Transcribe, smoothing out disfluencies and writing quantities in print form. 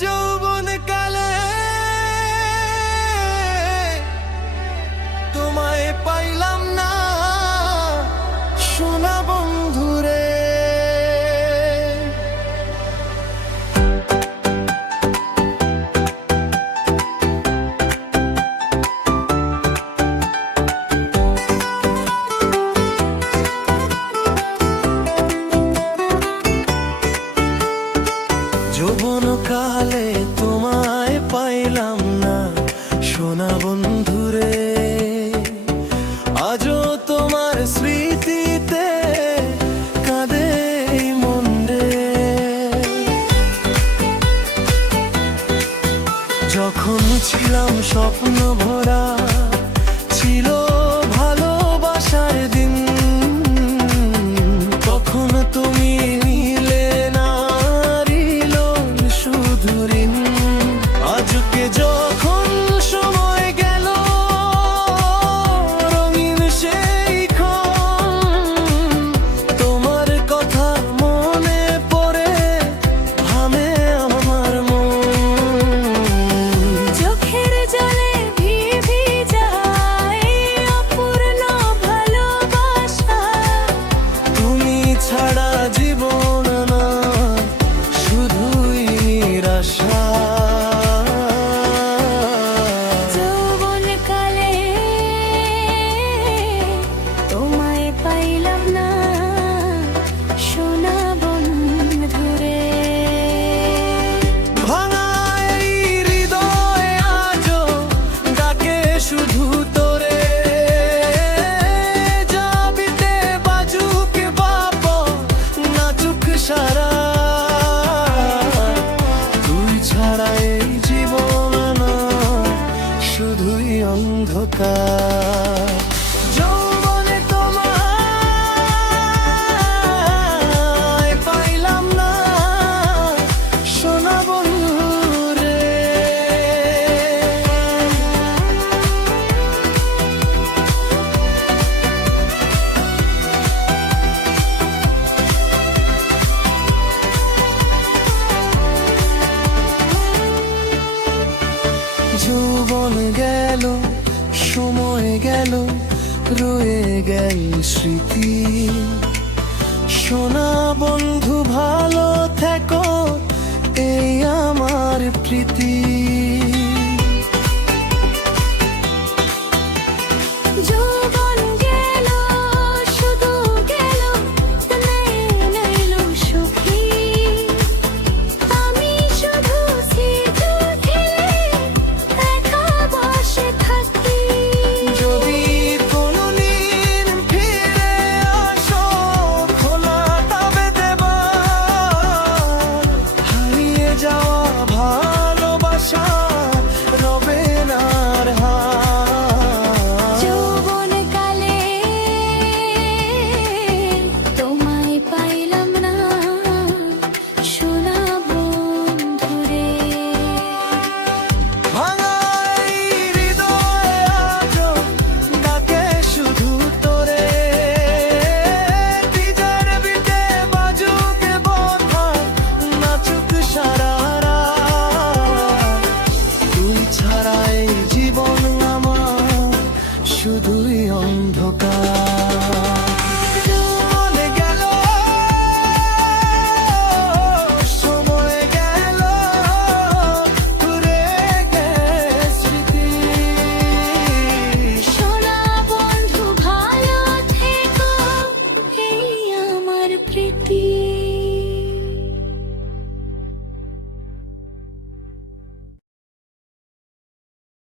যৌবন কালে তোমায় পাইলাম না সোনা বন্ধুরে। যৌবন কালে তোমায় পাইলাম না সোনা বন্ধুরে, আজও তোমার স্মৃতিতে কাঁদে মন রে। যখন ছিলাম স্বপ্ন ভরা ছিল ভালোবাসার দিন, তখন তুমি নিলে না আজকে যখন সময় গেল রঙিন সেই ক্ষণ, তোমার কথা মনে পড়ে ভামে আমার মন। চোখের জলে ভিজে যায় অপূর্ণ ভালোবাসা, তুমি ছাড়া জীবন না শুধুই নিরাশা। শুধুই অন্ধকার যৌবনে তোমায় পাইলাম না সোনা বন্ধুরে। যৌবন গেল সময় গেল রয়ে গেল স্মৃতি, সোনা বন্ধু ভাই।